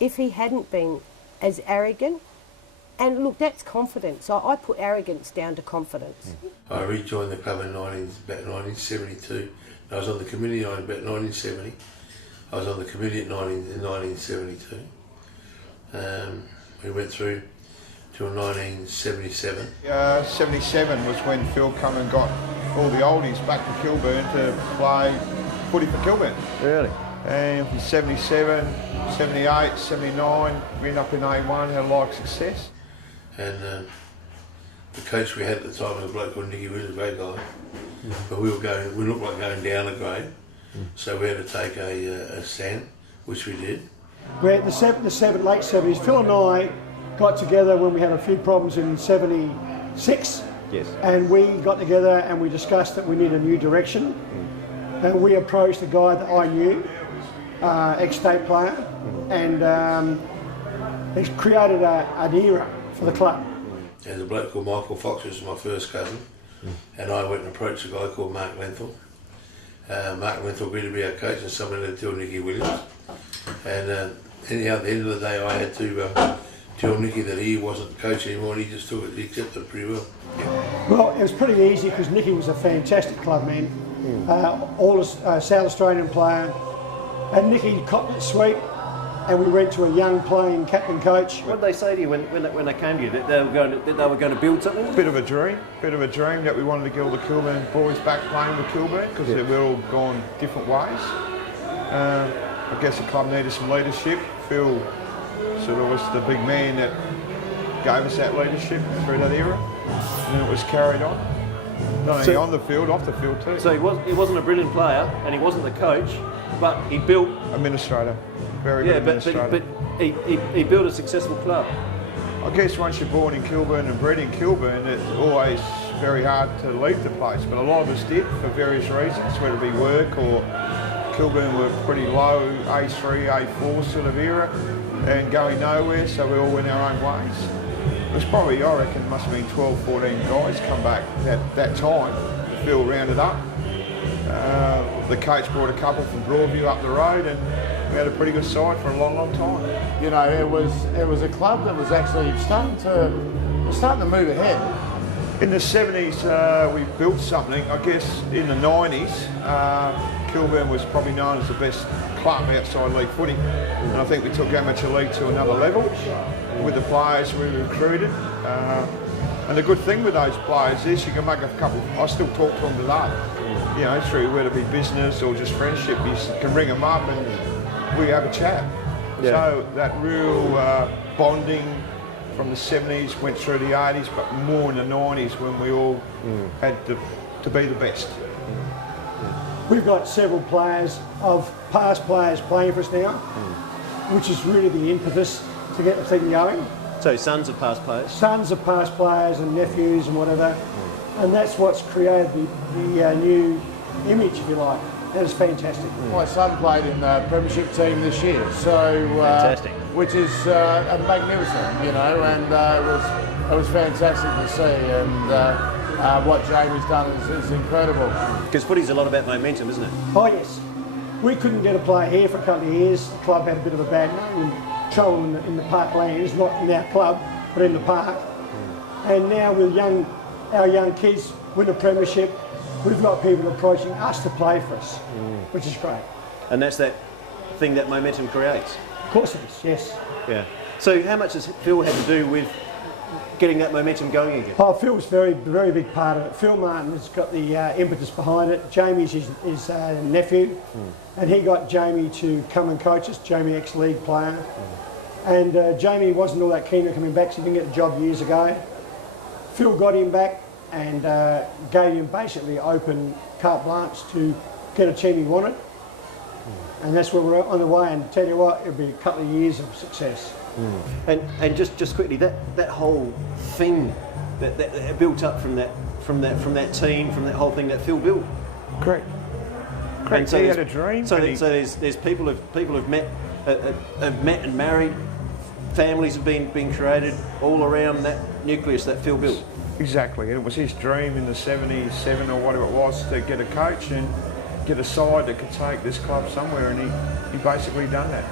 if he hadn't been as arrogant, and look, that's confidence. I put arrogance down to confidence. I rejoined the club in about 1972. I was on the committee in about 1970. I was on the committee in 1972. We went through till 1977. 77 was when Phil come and got all the oldies back to Kilburn to play footy for Kilburn. Really? And from 77, 78, 79, we ended up in A1, had a lot of success. And the coach we had at the time was a bloke called Nicky Williams, a great guy. But we looked like going down a grade, so we had to take a stand, which we did. We're at the late 70s. Phil and I got together when we had a few problems in 76. Yes. And we got together and we discussed that we need a new direction. And we approached a guy that I knew, ex-state player, and he's created an era for the club. There's a bloke called Michael Fox, who's my first cousin, and I went and approached a guy called Mark Lenthal. Mark Lenthal agreed to be our coach, and someone had to tell Nicky Williams. And anyhow, at the end of the day, I had to tell Nicky that he wasn't coach anymore, and he just took it, he accepted it pretty well. Yeah. Well, it was pretty easy because Nicky was a fantastic club man, all a South Australian player, and Nicky copped it sweet. And we went to a young playing captain coach. What did they say to you when they came to you? That they were going to build something? Bit of a dream that we wanted to get all the Kilburn boys back playing with Kilburn because we're all gone different ways. I guess the club needed some leadership. Phil sort of was the big man that gave us that leadership through that era, and it was carried on. Not only on the field, off the field too. So he wasn't a brilliant player, and he wasn't the coach, but he built administrator. Very good administrator. But he built a successful club. I guess once you're born in Kilburn and bred in Kilburn, it's always very hard to leave the place. But a lot of us did for various reasons, whether it be work or Kilburn were pretty low, A3, A4 sort of era, and going nowhere, so we all went our own ways. It was probably, I reckon, must have been 12, 14 guys come back at that time. Phil rounded up. The coach brought a couple from Broadview up the road, and we had a pretty good side for a long, long time. You know, it was a club that was actually starting to move ahead. In the 70s, we built something. I guess in the 90s, Kilburn was probably known as the best club outside league footy, and I think we took amateur league to another level with the players we recruited. And the good thing with those players is you can make a couple. I still talk to them today. You know, through whether it be business or just friendship, you can ring them up and we have a chat. Yeah. So that real bonding from the 70s went through the 80s, but more in the 90s when we all had to be the best. We've got several players of past players playing for us now, which is really the impetus to get the thing going. So sons of past players? Sons of past players and nephews and whatever. And that's what's created the new image, if you like. That is fantastic. My son played in the premiership team this year, so fantastic. Which is magnificent, you know, and it was fantastic to see. And what Jamie's done is incredible. Because footy's a lot about momentum, isn't it? Oh yes. We couldn't get a player here for a couple of years. The club had a bit of a bad name and trouble in the parklands, not in our club, but in the park. And now with our young kids win a premiership, we've got people approaching us to play for us, which is great. And that's that thing that momentum creates? Of course it is, yes. Yeah. So how much has Phil had to do with getting that momentum going again? Oh, Phil's very big part of it. Phil Martin has got the impetus behind it. Jamie's his nephew, and he got Jamie to come and coach us. Jamie, ex-league player. And Jamie wasn't all that keen on coming back, so he didn't get a job years ago. Phil got him back and gave him basically open carte blanche to get a team he wanted. And that's where we're on the way, and tell you what, it'll be a couple of years of success. And just quickly, that whole thing that built up from that team, from that whole thing that Phil built. Correct. And so he had a dream. So there's people have met and married, families have been created all around that nucleus that Phil built. Exactly, and it was his dream in the 77 or whatever it was to get a coach and get a side that could take this club somewhere, and he basically done that.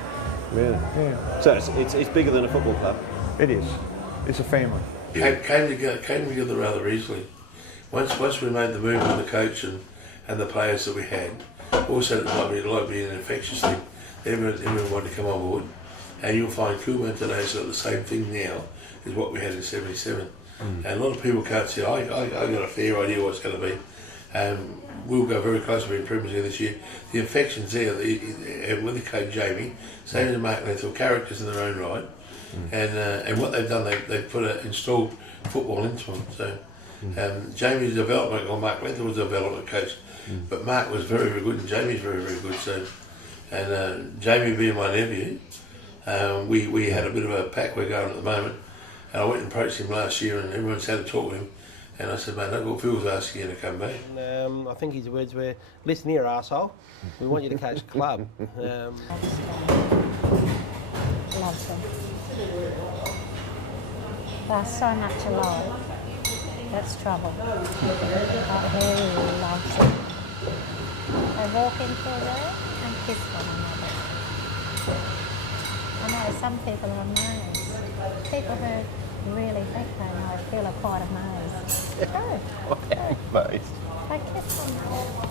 Really? Yeah, So it's bigger than a football club. it is. It's a family. Came together rather easily. Once we made the move with the coach and the players that we had, also it might be an infectious thing. Everyone wanted to come on board, and you'll find Coolman today has got the same thing now as what we had in '77. And a lot of people can't see. I got a fair idea what it's going to be. We'll go very close to being Premier League this year. The infections there, with the coach Jamie, same as Mark Lenthal, characters in their own right, and what they've done, they've installed football into them. So Jamie's development, or Mark Lenthal was a development coach, but Mark was very, very good, and Jamie's very, very good. So, and Jamie being my nephew, we had a bit of a pack we're going at the moment, and I went and approached him last year, and everyone's had to talk to him. And I said, mate, look what Phil's asking you to come back. I think his words were, listen here, arsehole, we want you to coach the club. Loves them. They're so much alike. That's trouble. But he really loves them. They walk into a room and kiss one another. I know some people are amazed. People who really think they know feel are quite amazed. True. Amazed. They kiss one another.